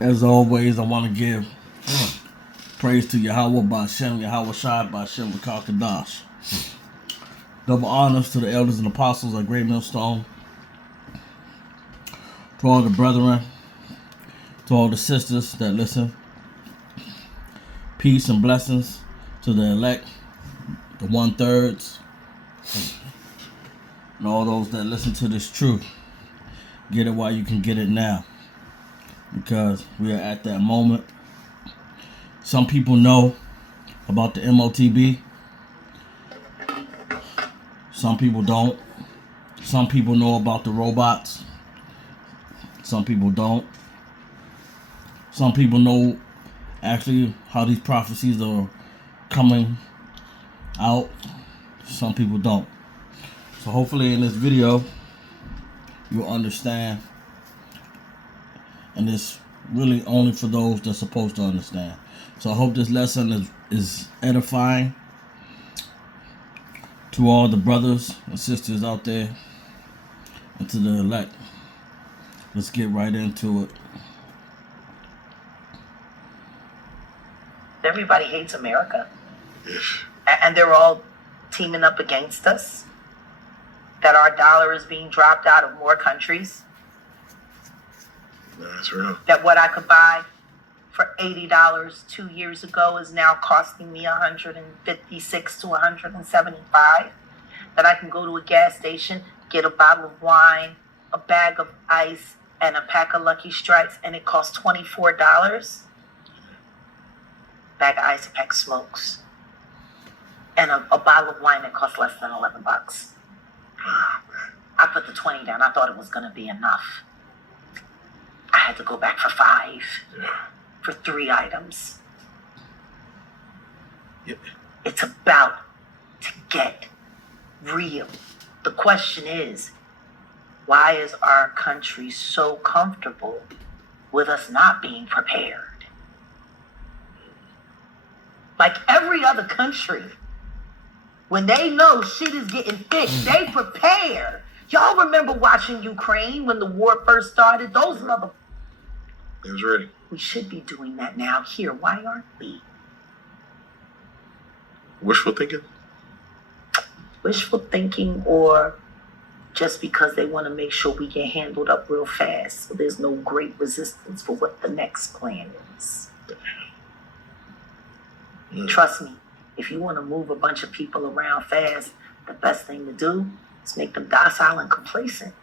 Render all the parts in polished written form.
As always, I want to give praise to Yahweh Bashem, Yahweh Shai Bashem, Kadash. Double honors to the elders and apostles at Great Millstone, to all the brethren, to all the sisters that listen. Peace and blessings to the elect, the 1/3, and all those that listen to this truth. Get it while you can get it now, because we are at that moment. Some people know about the MOTB. Some people don't. Some people know about the robots. Some people don't. Some people know actually how these prophecies are coming out. Some people don't. So hopefully in this video you'll understand, and it's really only for those that's supposed to understand. So I hope this lesson is edifying to all the brothers and sisters out there and to the elect. Let's get right into it. Everybody hates America. And they're all teaming up against us. That our dollar is being dropped out of more countries. That's real. That what I could buy for $80 2 years ago is now costing me $156 to $175. That I can go to a gas station, get a bottle of wine, a bag of ice, and a pack of Lucky Strikes, and it costs $24. Bag of ice, a pack of smokes, and a bottle of wine that costs less than $11. I put the 20 down. I thought it was going to be enough. I had to go back for 5 for 3 items. It's about to get real. The question is, why is our country so comfortable with us not being prepared? Like every other country, when they know shit is getting fixed, they prepare. Y'all remember watching Ukraine when the war first started? Those mother... It was ready. We should be doing that now here. Why aren't we? Wishful thinking? Wishful thinking, or just because they want to make sure we get handled up real fast so there's no great resistance for what the next plan is. Trust me, if you want to move a bunch of people around fast, the best thing to do is make them docile and complacent.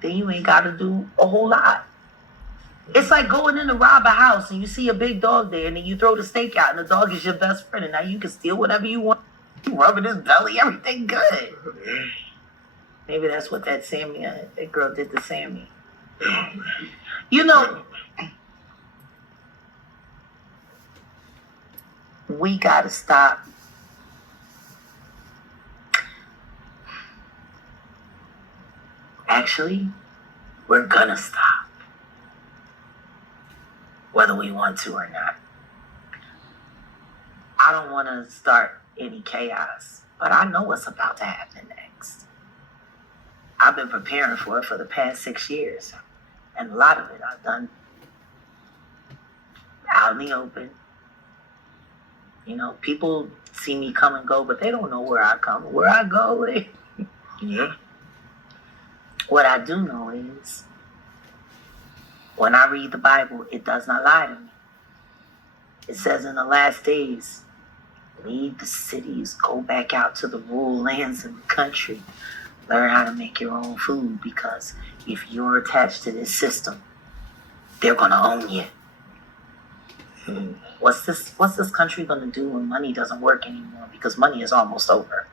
Then you ain't got to do a whole lot. It's like going in to rob a house and you see a big dog there, and then you throw the steak out and the dog is your best friend, and now you can steal whatever you want. You rubbing his belly, everything good. Maybe that's what that girl did to Sammy. You know, we gotta stop actually, we're gonna stop, whether we want to or not. I don't want to start any chaos, but I know what's about to happen next. I've been preparing for it for the past 6 years, and a lot of it I've done out in the open. You know, people see me come and go, but they don't know where I come. Where I go, What I do know is, when I read the Bible, it does not lie to me. It says in the last days, leave the cities, go back out to the rural lands of the country, learn how to make your own food, because if you're attached to this system, they're going to own you. What's this country going to do when money doesn't work anymore? Because money is almost over.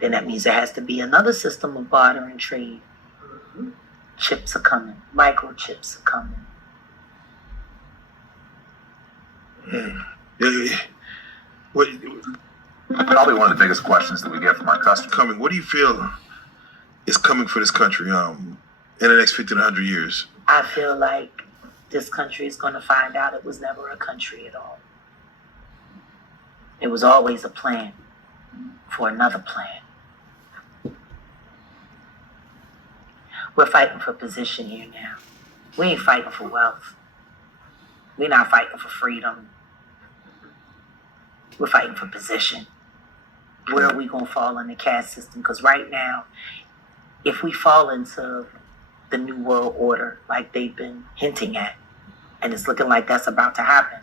Then that means there has to be another system of barter and trade. Chips are coming. Microchips are coming. Probably one of the biggest questions that we get from our customers. What do you feel is coming for this country in the next 50 to 100 years? I feel like this country is going to find out it was never a country at all. It was always a plan for another plan. We're fighting for position here now. We ain't fighting for wealth. We're not fighting for freedom. We're fighting for position. Where are we going to fall in the caste system? Because right now, if we fall into the New World Order, like they've been hinting at, and it's looking like that's about to happen,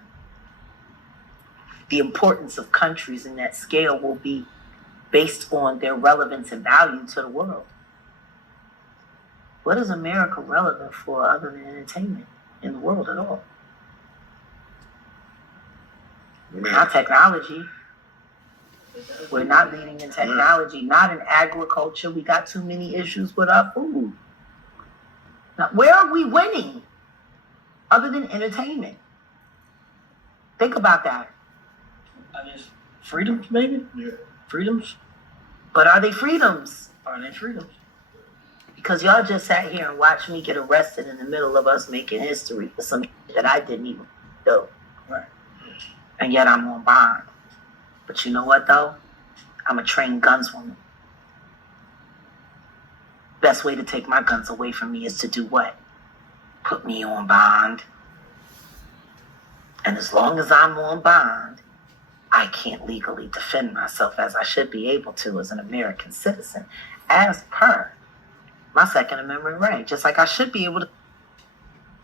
the importance of countries in that scale will be based on their relevance and value to the world. What is America relevant for other than entertainment in the world at all? Not technology. We're not leading in technology, not in agriculture. We got too many issues with our food. Now, where are we winning other than entertainment? Think about that. I guess freedoms, maybe? Yeah. Freedoms? But are they freedoms? Are they freedoms? Because y'all just sat here and watched me get arrested in the middle of us making history for some that I didn't even do. Right. And yet I'm on bond. But you know what, though? I'm a trained gunswoman. Best way to take my guns away from me is to do what? Put me on bond. And as long as I'm on bond, I can't legally defend myself as I should be able to as an American citizen, as per my Second Amendment right. Just like I should be able to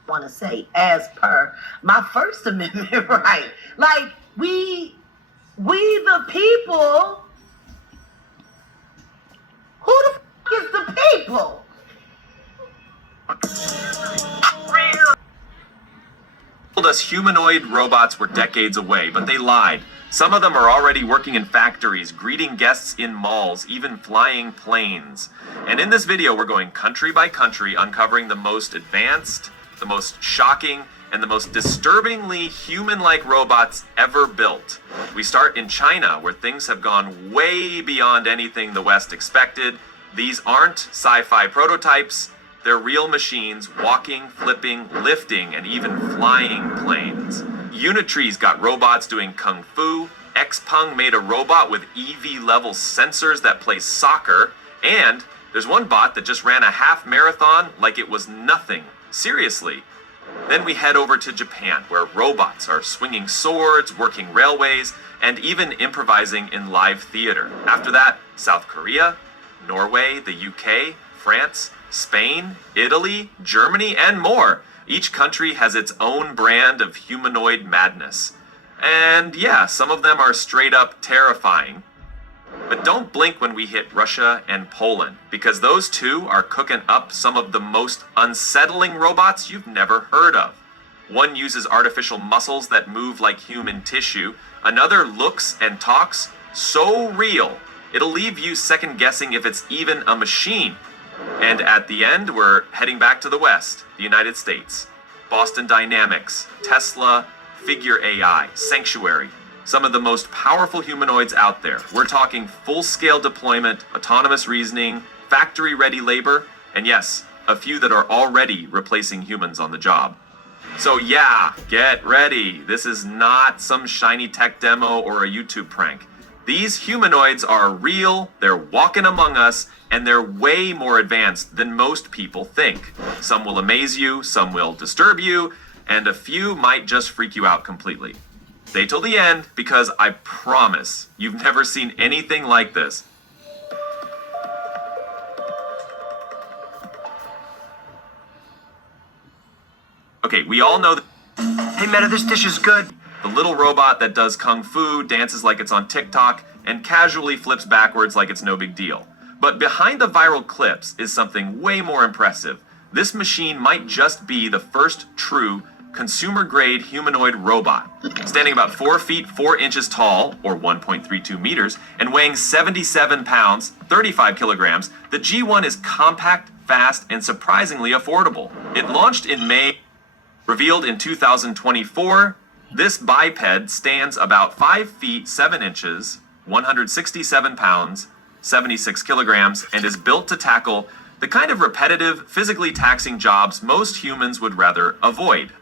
want to say, as per my First Amendment right. Like, we the people. Who the is the people? Told us humanoid robots were decades away, but they lied. Some of them are already working in factories, greeting guests in malls, even flying planes. And in this video, we're going country by country, uncovering the most advanced, the most shocking, and the most disturbingly human-like robots ever built. We start in China, where things have gone way beyond anything the West expected. These aren't sci-fi prototypes. They're real machines walking, flipping, lifting, and even flying planes. Unitree's got robots doing kung fu. Xpeng made a robot with EV-level sensors that plays soccer. And there's one bot that just ran a half marathon like it was nothing. Seriously. Then we head over to Japan, where robots are swinging swords, working railways, and even improvising in live theater. After that, South Korea, Norway, the UK, France, Spain, Italy, Germany, and more. Each country has its own brand of humanoid madness. And yeah, some of them are straight up terrifying. But don't blink when we hit Russia and Poland, because those two are cooking up some of the most unsettling robots you've never heard of. One uses artificial muscles that move like human tissue. Another looks and talks so real, it'll leave you second guessing if it's even a machine. And at the end, we're heading back to the West, the United States. Boston Dynamics, Tesla, Figure AI, Sanctuary. Some of the most powerful humanoids out there. We're talking full-scale deployment, autonomous reasoning, factory-ready labor, and yes, a few that are already replacing humans on the job. So yeah, get ready. This is not some shiny tech demo or a YouTube prank. These humanoids are real, they're walking among us, and they're way more advanced than most people think. Some will amaze you, some will disturb you, and a few might just freak you out completely. Stay till the end, because I promise you've never seen anything like this. Okay, we all know that. Hey Meta, this dish is good. The little robot that does kung fu, dances like it's on TikTok, and casually flips backwards like it's no big deal. But behind the viral clips is something way more impressive. This machine might just be the first true consumer-grade humanoid robot. Standing about 4 feet 4 inches tall, or 1.32 meters, and weighing 77 pounds, 35 kilograms, the G1 is compact, fast, and surprisingly affordable. It launched in May, revealed in 2024. This biped stands about 5 feet 7 inches, 167 pounds, 76 kilograms, and is built to tackle the kind of repetitive, physically taxing jobs most humans would rather avoid.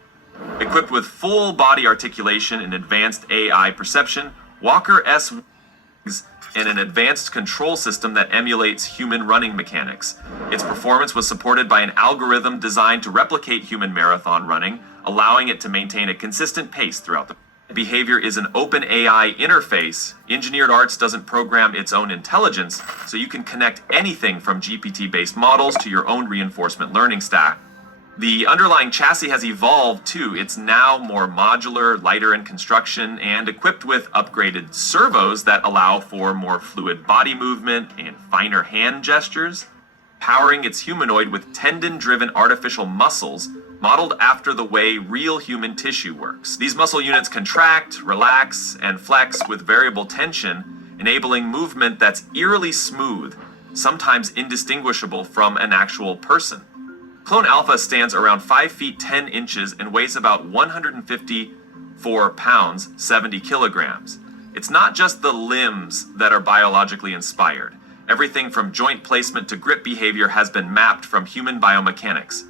Equipped with full body articulation and advanced AI perception, Walker S and an advanced control system that emulates human running mechanics. Its performance was supported by an algorithm designed to replicate human marathon running, allowing it to maintain a consistent pace throughout the behavior is an open AI interface. Engineered Arts doesn't program its own intelligence, so you can connect anything from GPT-based models to your own reinforcement learning stack. The underlying chassis has evolved too. It's now more modular, lighter in construction, and equipped with upgraded servos that allow for more fluid body movement and finer hand gestures, powering its humanoid with tendon-driven artificial muscles modeled after the way real human tissue works. These muscle units contract, relax, and flex with variable tension, enabling movement that's eerily smooth, sometimes indistinguishable from an actual person. Clone Alpha stands around 5 feet 10 inches and weighs about 154 pounds, 70 kilograms. It's not just the limbs that are biologically inspired. Everything from joint placement to grip behavior has been mapped from human biomechanics.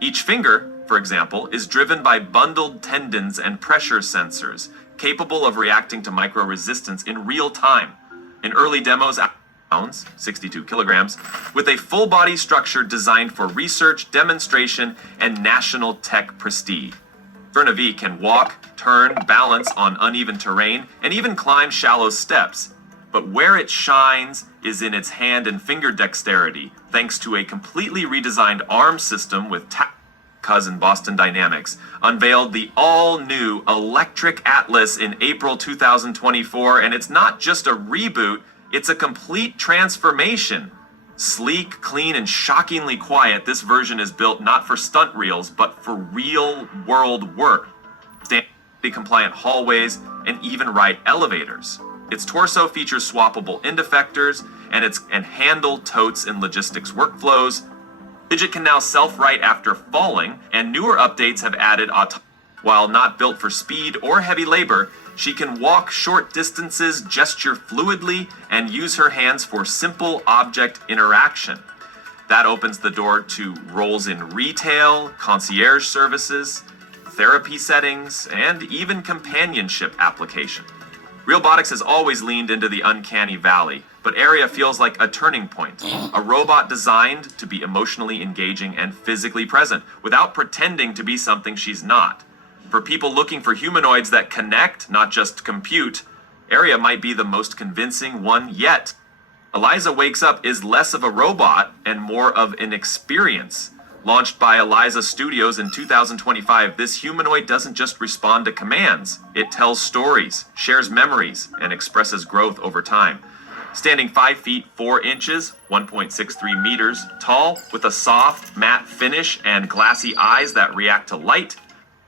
Each finger, for example, is driven by bundled tendons and pressure sensors, capable of reacting to micro-resistance in real time. In early demos, pounds, 62 kilograms, with a full body structure designed for research, demonstration, and national tech prestige. Verna V can walk, turn, balance on uneven terrain, and even climb shallow steps. But where it shines is in its hand and finger dexterity, thanks to a completely redesigned arm system with cousin Boston Dynamics, unveiled the all-new Electric Atlas in April 2024, and it's not just a reboot, it's a complete transformation. Sleek, clean, and shockingly quiet, this version is built not for stunt reels, but for real-world work. Standard-compliant hallways, and even right elevators. Its torso features swappable end effectors, and handle totes in logistics workflows. Fidget can now self-right after falling, and newer updates have added autonomy. While not built for speed or heavy labor, she can walk short distances, gesture fluidly, and use her hands for simple object interaction. That opens the door to roles in retail, concierge services, therapy settings, and even companionship application. Realbotix has always leaned into the uncanny valley, but Aria feels like a turning point. A robot designed to be emotionally engaging and physically present, without pretending to be something she's not. For people looking for humanoids that connect, not just compute, Aria might be the most convincing one yet. Eliza Wakes Up is less of a robot and more of an experience. Launched by Eliza Studios in 2025, this humanoid doesn't just respond to commands. It tells stories, shares memories, and expresses growth over time. Standing 5 feet 4 inches, 1.63 meters tall, with a soft, matte finish and glassy eyes that react to light.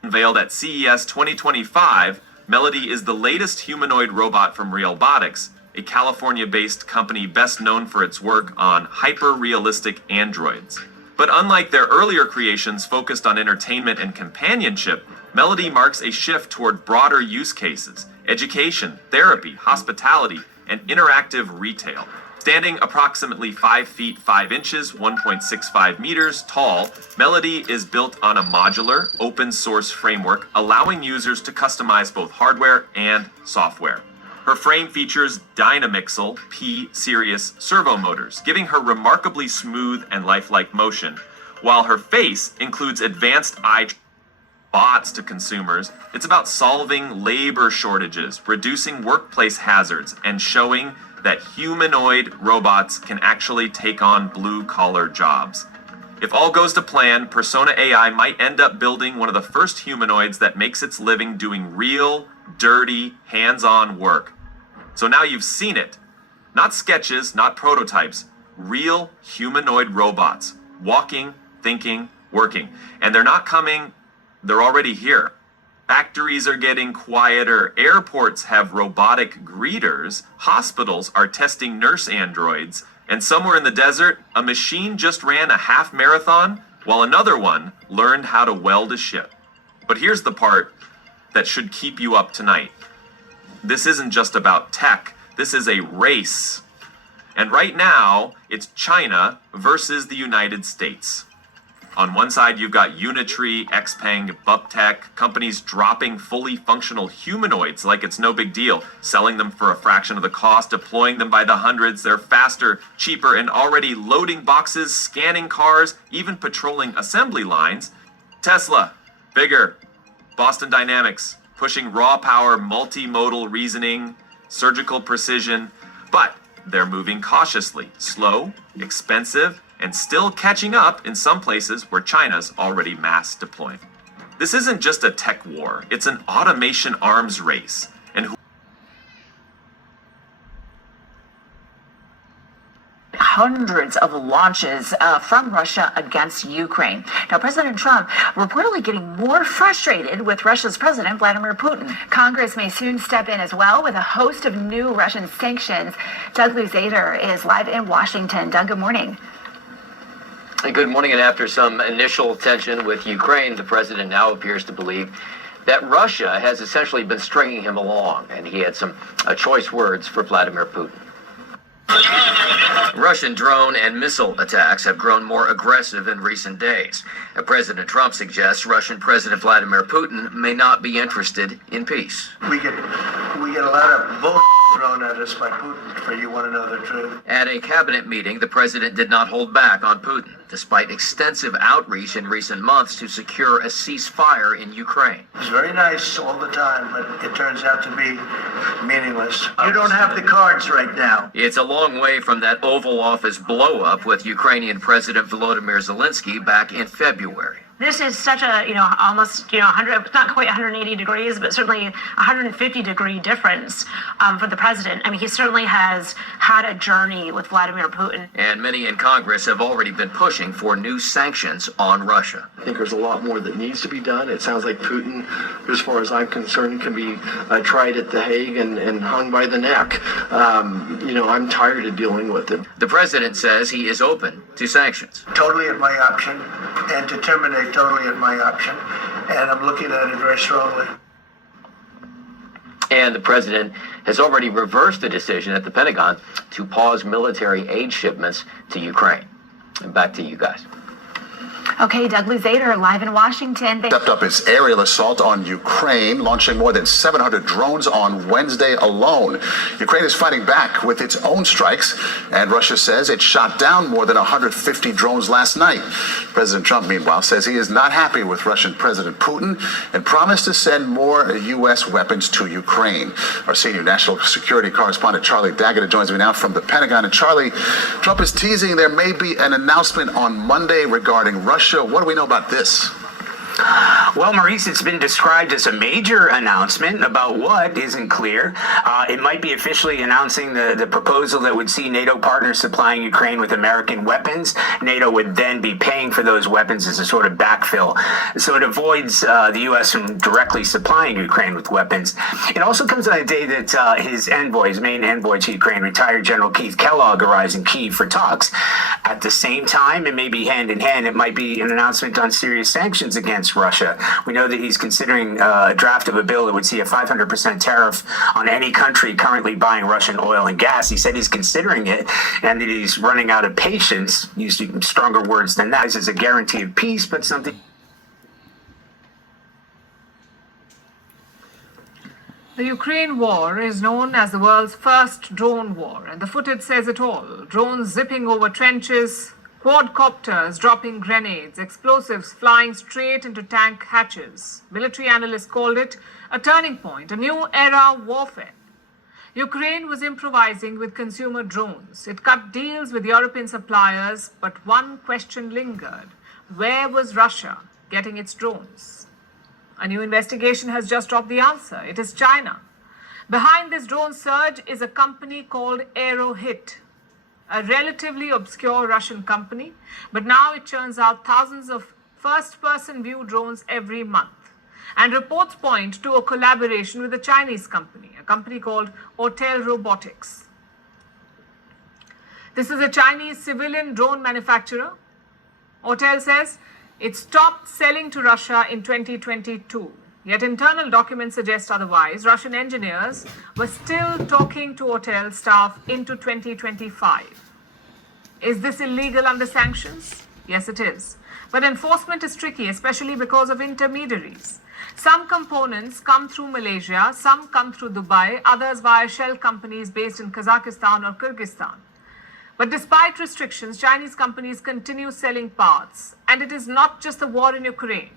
Unveiled at CES 2025, Melody is the latest humanoid robot from Realbotix, a California-based company best known for its work on hyper-realistic androids. But unlike their earlier creations focused on entertainment and companionship, Melody marks a shift toward broader use cases: education, therapy, hospitality, and interactive retail. Standing approximately 5 feet 5 inches, 1.65 meters tall, Melody is built on a modular, open-source framework, allowing users to customize both hardware and software. Her frame features Dynamixel P-Series servo motors, giving her remarkably smooth and lifelike motion, while her face includes advanced eye bots to consumers. It's about solving labor shortages, reducing workplace hazards, and showing that humanoid robots can actually take on blue-collar jobs. If all goes to plan, Persona AI might end up building one of the first humanoids that makes its living doing real, dirty, hands-on work. So now you've seen it. Not sketches, not prototypes, real humanoid robots, walking, thinking, working. And they're not coming, they're already here. Factories are getting quieter, airports have robotic greeters, hospitals are testing nurse androids, and somewhere in the desert, a machine just ran a half marathon while another one learned how to weld a ship. But here's the part that should keep you up tonight. This isn't just about tech, this is a race. And right now, it's China versus the United States. On one side, you've got Unitree, Xpeng, Buptec, companies dropping fully functional humanoids like it's no big deal, selling them for a fraction of the cost, deploying them by the hundreds. They're faster, cheaper, and already loading boxes, scanning cars, even patrolling assembly lines. Tesla, bigger. Boston Dynamics, pushing raw power, multimodal reasoning, surgical precision, but they're moving cautiously, slow, expensive, and still catching up in some places where China's already mass deploying. This isn't just a tech war, it's an automation arms race. And hundreds of launches from Russia against Ukraine. Now, President Trump reportedly getting more frustrated with Russia's President Vladimir Putin. Congress may soon step in as well with a host of new Russian sanctions. Doug Luzader is live in Washington. Doug, good morning. Good morning. And after some initial tension with Ukraine, the president now appears to believe that Russia has essentially been stringing him along, and he had some choice words for Vladimir Putin. Russian drone and missile attacks have grown more aggressive in recent days. President Trump suggests Russian President Vladimir Putin may not be interested in peace. We get a lot of bull thrown at us by Putin, for you want to know the truth. At a cabinet meeting, the president did not hold back on Putin, despite extensive outreach in recent months to secure a ceasefire in Ukraine. It's very nice all the time, but it turns out to be meaningless. You don't have the cards right now. It's a long way from that Oval Office blow-up with Ukrainian President Volodymyr Zelensky back in February. This is such a, almost, 100, not quite 180 degrees, but certainly 150 degree difference for the president. I mean, he certainly has had a journey with Vladimir Putin. And many in Congress have already been pushing for new sanctions on Russia. I think there's a lot more that needs to be done. It sounds like Putin, as far as I'm concerned, can be tried at The Hague and hung by the neck. I'm tired of dealing with it. The president says he is open to sanctions. Totally at my option, and to terminate totally at my option, and I'm looking at it very strongly. And the president has already reversed the decision at the Pentagon to pause military aid shipments to Ukraine. And back to you guys. Okay, Doug Luzader, live in Washington. Stepped up its aerial assault on Ukraine, launching more than 700 drones on Wednesday alone. Ukraine is fighting back with its own strikes, and Russia says it shot down more than 150 drones last night. President Trump, meanwhile, says he is not happy with Russian President Putin and promised to send more U.S. weapons to Ukraine. Our senior national security correspondent, Charlie Daggett, joins me now from the Pentagon. And Charlie, Trump is teasing there may be an announcement on Monday regarding Russia. What do we know about this? Well, Maurice, it's been described as a major announcement. About what isn't clear. It might be officially announcing the proposal that would see NATO partners supplying Ukraine with American weapons. NATO would then be paying for those weapons as a sort of backfill. So it avoids the U.S. from directly supplying Ukraine with weapons. It also comes on a day that his main envoy to Ukraine, retired General Keith Kellogg, arrives in Kyiv for talks. At the same time, and maybe hand in hand, it might be an announcement on serious sanctions against Russia. We know that he's considering a draft of a bill that would see a 500% tariff on any country currently buying Russian oil and gas. He said he's considering it and that he's running out of patience, using stronger words than that, as a guarantee of peace, but something. The Ukraine war is known as the world's first drone war, and the footage says it all. Drones zipping over trenches, quadcopters dropping grenades, explosives flying straight into tank hatches. Military analysts called it a turning point, a new era of warfare. Ukraine was improvising with consumer drones. It cut deals with European suppliers, but one question lingered. Where was Russia getting its drones? A new investigation has just dropped the answer. It is China. Behind this drone surge is a company called Aerohit, a relatively obscure Russian company, but now it churns out thousands of first-person view drones every month. And reports point to a collaboration with a Chinese company, a company called Autel Robotics. This is a Chinese civilian drone manufacturer. Autel says it stopped selling to Russia in 2022. Yet internal documents suggest otherwise. Russian engineers were still talking to Autel staff into 2025. Is this illegal under sanctions? Yes, it is. But enforcement is tricky, especially because of intermediaries. Some components come through Malaysia, some come through Dubai, others via shell companies based in Kazakhstan or Kyrgyzstan. But despite restrictions, Chinese companies continue selling parts. And it is not just the war in Ukraine.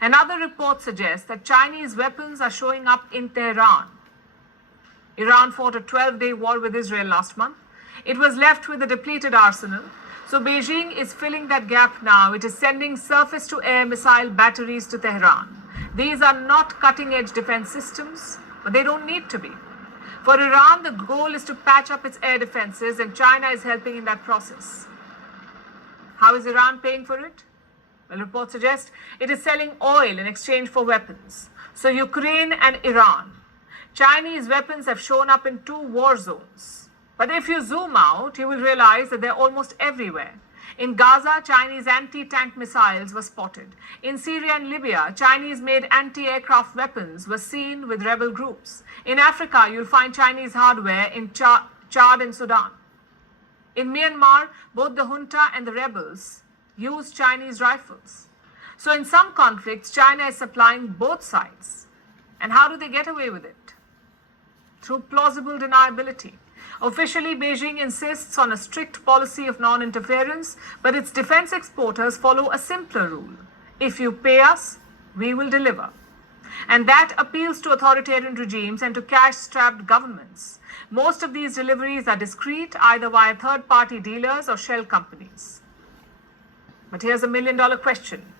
Another report suggests that Chinese weapons are showing up in Tehran. Iran fought a 12-day war with Israel last month. It was left with a depleted arsenal. So Beijing is filling that gap now. It is sending surface-to-air missile batteries to Tehran. These are not cutting-edge defense systems, but they don't need to be. For Iran, the goal is to patch up its air defenses, and China is helping in that process. How is Iran paying for it? Well, reports suggest it is selling oil in exchange for weapons. So Ukraine and Iran. Chinese weapons have shown up in 2 war zones. But if you zoom out, you will realize that they're almost everywhere. In Gaza, Chinese anti-tank missiles were spotted. In Syria and Libya, Chinese-made anti-aircraft weapons were seen with rebel groups. In Africa, you'll find Chinese hardware in Chad and Sudan. In Myanmar, both the junta and the rebels use Chinese rifles. So in some conflicts, China is supplying both sides. And how do they get away with it? Through plausible deniability. Officially, Beijing insists on a strict policy of non-interference, but its defense exporters follow a simpler rule. If you pay us, we will deliver. And that appeals to authoritarian regimes and to cash-strapped governments. Most of these deliveries are discreet, either via third-party dealers or shell companies. But here's a million-dollar question.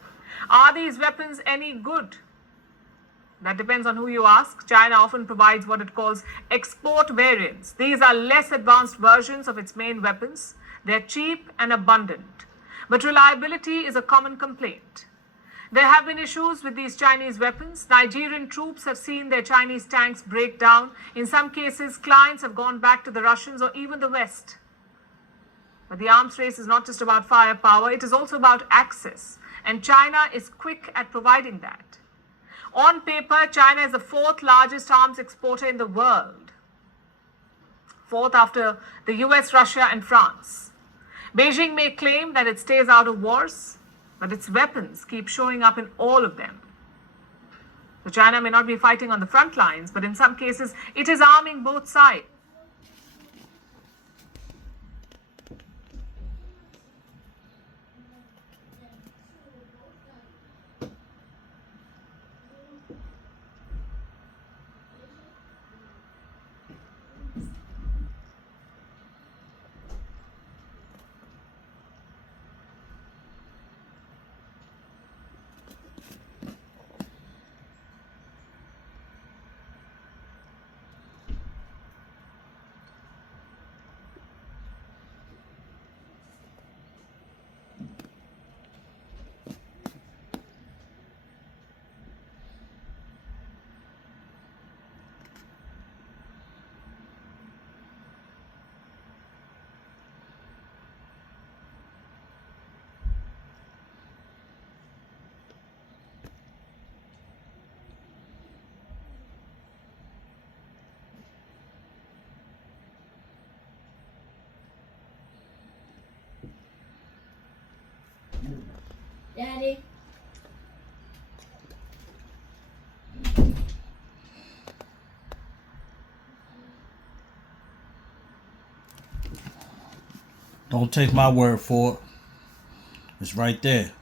Are these weapons any good? That depends on who you ask. China often provides what it calls export variants. These are less advanced versions of its main weapons. They're cheap and abundant. But reliability is a common complaint. There have been issues with these Chinese weapons. Nigerian troops have seen their Chinese tanks break down. In some cases, clients have gone back to the Russians or even the West. But the arms race is not just about firepower, it is also about access. And China is quick at providing that. On paper, China is the 4th largest arms exporter in the world. 4th after the US, Russia, and France. Beijing may claim that it stays out of wars, but its weapons keep showing up in all of them. So China may not be fighting on the front lines, but in some cases, it is arming both sides. Daddy. Don't take my word for it. It's right there.